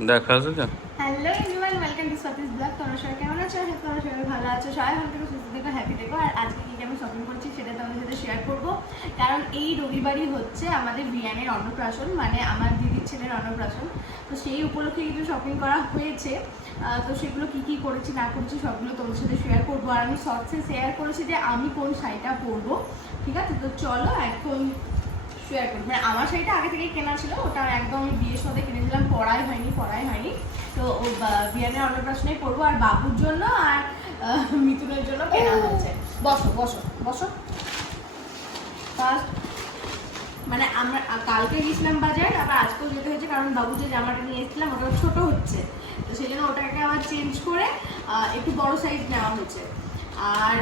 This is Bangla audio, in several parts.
দেখা তো hello everyone welcome to Satish blog তোমরা সবাই কেমন আছো? আশা তোমরা সবাই ভালো আছো। সবাই ভালো থেকো, সুস্থ থেকো হ্যাপি থেকো। আর আজকে কি আমি শপিং করছি সেটা তোমাদের সাথে শেয়ার করব। কারণ এই রবিবারই হচ্ছে আমাদের বিয়ানের অন্নপ্রাশন মানে আমার দিদির ছেলের অন্নপ্রাশন। তো সেই উপলক্ষে কিছু শপিং করা হয়েছে। তো সেগুলো কি কি করেছি, না করেছি সবগুলো তোমাদের সাথে শেয়ার করব। আর আমি শর্টসে শেয়ার করেছি যে আমি কোন শাড়িটা পরবো। ঠিক আছে? তো চলো, এখন শেয়ার করি মানে আমার শাড়িটা আগে থেকেই কেনা ছিল, ওটা একদম বিয়ের সাথে কিনেছিলাম, পড়াই হয়নি পড়াই হয়নি। তো ও বিয়ানের অন্নপ্রাশনেই পরবো, আর বাবুর জন্য আর মিথুনের জন্য কেনা হয়েছে বসো বসো বসো। ফার্স্ট মানে আমরা কালকে গেছিলাম বাজার, আবার আজকেও যেতে হয়েছে, কারণ বাবু যে জামাটা নিয়ে এসেছিলাম ওটা ছোট হচ্ছে। তো সেই জন্য ওটাকে আবার চেঞ্জ করে একটু বড় সাইজ নেওয়া হয়েছে আর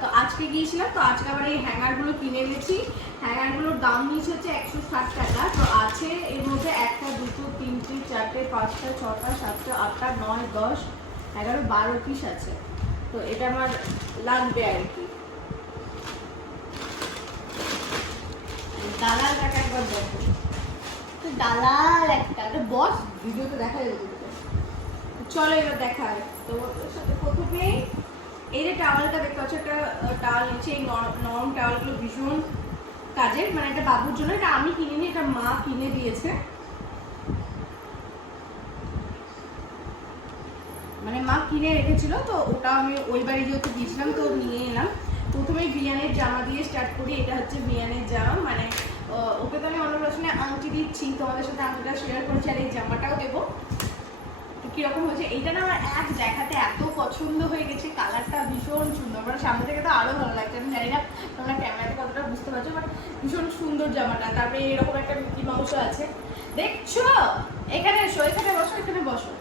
তো আজকে গিয়েছিলাম তো আজকে আবার এই হ্যাঙ্গারগুলো কিনে এনেছি। হ্যাঙ্গারগুলোর দাম নিয়েছে হচ্ছে একশো ষাট টাকা। তো আছে এর মধ্যে একটা দুটো তিনটে চারটে পাঁচটা ছটা সাতটা আটটা নয় দশ এগারো বারো পিস আছে। তো এটা আমার লাগবে আর কি। দালাল টাকা একবার দেখো। তো দালাল একটা বস ভিডিওতে দেখা যাবে চলো এবার দেখা তো ওর সাথে প্রথমে যে টাওয়ালটা দেখতে পাচ্ছ একটা টাওয়াল নিচে এই নরম- টাওয়ালগুলো ভীষণ কাজের মানে এটা বাবুর জন্য, এটা আমি কিনিনি, এটা মা কিনে দিয়েছে। মানে মা কিনে রেখেছিল, তো ওটা আমি ওই বাড়ি যেহেতু গিয়েছিলাম, তো নিয়ে এলাম। প্রথমে বিয়ানের জামা দিয়ে স্টার্ট করি, এটা হচ্ছে বিয়ানের জামা মানে ওকে তো আমি অন্নপ্রাশনে আংটি দিচ্ছি, তোমাদের সাথে আংটিটা শেয়ার করছি, আর এই জামাটাও দেবো। কীরকম হয়েছে, এইটা না আমার এক দেখাতে এত পছন্দ হয়ে গেছে, কালারটা ভীষণ সুন্দর। মানে সামনে থেকে তো আরও ভালো লাগছে, আমি জানি না তোমরা ক্যামেরাতে কতটা বুঝতে পারছ বাট ভীষণ সুন্দর জামাটা। তারপরে এরকম একটা মিকি মাউসও আছে। দেখছ? এখানে এসো, এখানে বসো এখানে বসো।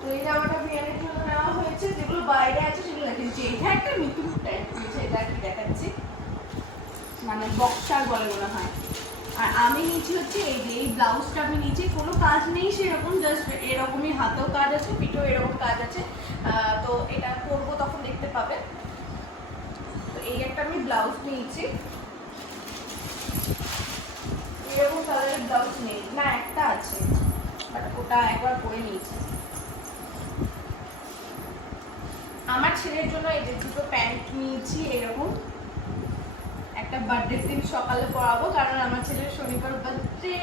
তো এই জামাটা বিয়ানের জন্য নেওয়া হয়েছে, যেগুলো বাইরে আছে সেগুলো দেখাচ্ছি এটা একটা মিকি টাইপ হয়েছে এটা কি দেখাচ্ছি। মানে বক্সার বলে মনে হয়। আর আমি নিচে হচ্ছে এই যে, এই ব্লাউজটা আমি নিচে কোনো কাজ নেই সেরকম জাস্ট এরকমই হাতেও কাজ আছে, পিঠেও এরকম কাজ আছে। তো এটা করব তখন দেখতে পাবে। তো এই একটা আমি ব্লাউজ নিয়েছি। এরকম কালারের ব্লাউজ নেই। না, একটা আছে বাট ওটা একবার করে নিয়েছি। আমার ছেলের জন্য এই যে দুটো প্যান্ট নিয়েছি এরকম। একটা বার্থডে দিন সকালে পড়াবো কারণ আমার ছেলের শনিবার বার্থডে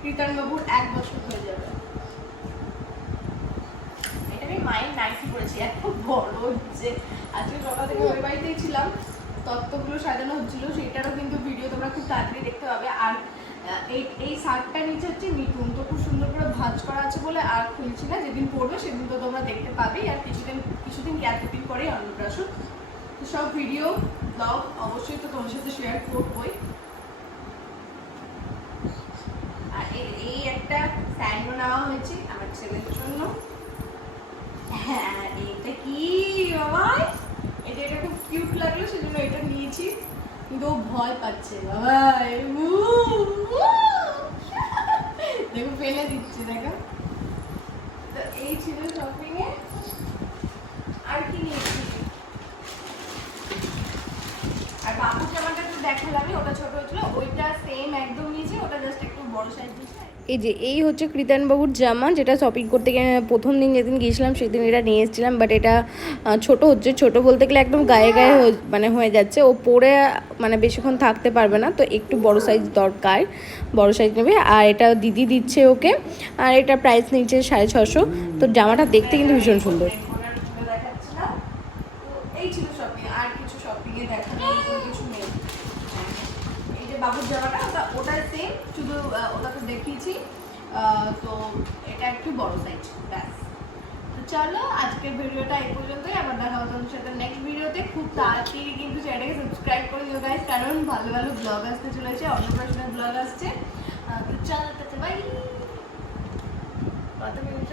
কীর্তন বাবুর এক বছর হয়ে যাবে এটা আমি মায়ের নাইটি করেছি। এত বড় হচ্ছে। আজকে সকাল থেকে ওই বাড়িতেই ছিলাম। তত্ত্বগুলো সাজানো হচ্ছিল সেটারও কিন্তু ভিডিও তোমরা খুব তাড়াতাড়ি দেখতে পাবে। আর এই শার্টটা নিচে হচ্ছে মিটুন তো খুব সুন্দর করে ভাঁজ করা আছে বলে আর খুলছি না। যেদিন পড়বে সেদিন তো তোমরা দেখতে পাবেই। আর কিছুদিন কিছুদিন গ্যাপ দিন পরেই অন্নপ্রাশন? তো সব ভিডিও ব্লগ অবশ্যই তো তোমার সাথে শেয়ার করবোই। আর এই- একটা স্যান্ডো নেওয়া হয়েছে আমার ছেলের জন্য। হ্যাঁ এটা কি বাবা এটা এটা খুব কিউট লাগল সেজন্য এটা নিয়েছি কিন্তু ভয় পাচ্ছে বাবা। দেখো ফেলে দিচ্ছে দেখো তো এই ছিল শপিং আর কি আর বাবুর জামাটা তো দেখালামই ওটা ছোট হয়েছিল ওইটা সেম একদম নিয়েছি ওটা জাস্ট একটু বড় সাইজ দিয়েছে এই যে, এই হচ্ছে কৃতানবাবুর জামা, যেটা শপিং করতে গিয়ে প্রথম দিন যেদিন গিয়েছিলাম, সেদিন এটা নিয়ে এসেছিলাম বাট এটা ছোট হচ্ছে। ছোট বলতে গেলে একদম গায়ে গায়ে মানে হয়ে যাচ্ছে। ও পরে মানে বেশিক্ষণ থাকতে পারবে না, তো একটু বড় সাইজ দরকার, বড় সাইজ নেবে। আর এটা দিদি দিচ্ছে ওকে, আর এটা প্রাইস নিচ্ছে সাড়ে ছশো তো জামাটা দেখতে কিন্তু ভীষণ সুন্দর। যে বাবুর জামাটা, ওটা ওটা সেম শুধু ওটা তো দেখিয়েছি। তো এটা একটু বড় সাইজ ব্যাস। তো চলো, আজকের ভিডিওটা এই পর্যন্তই। আবার দেখা হতো তোমাদের সাথে নেক্সট ভিডিওতে। খুব তাড়াতাড়ি কিন্তু চ্যানেলটাকে সাবস্ক্রাইব করে দিও গাইস কারণ ভালো ভালো ব্লগ আসতে চলেছে, অন্নপ্রাশনের ব্লগ আসছে। তো চলো বাই কত মিনিট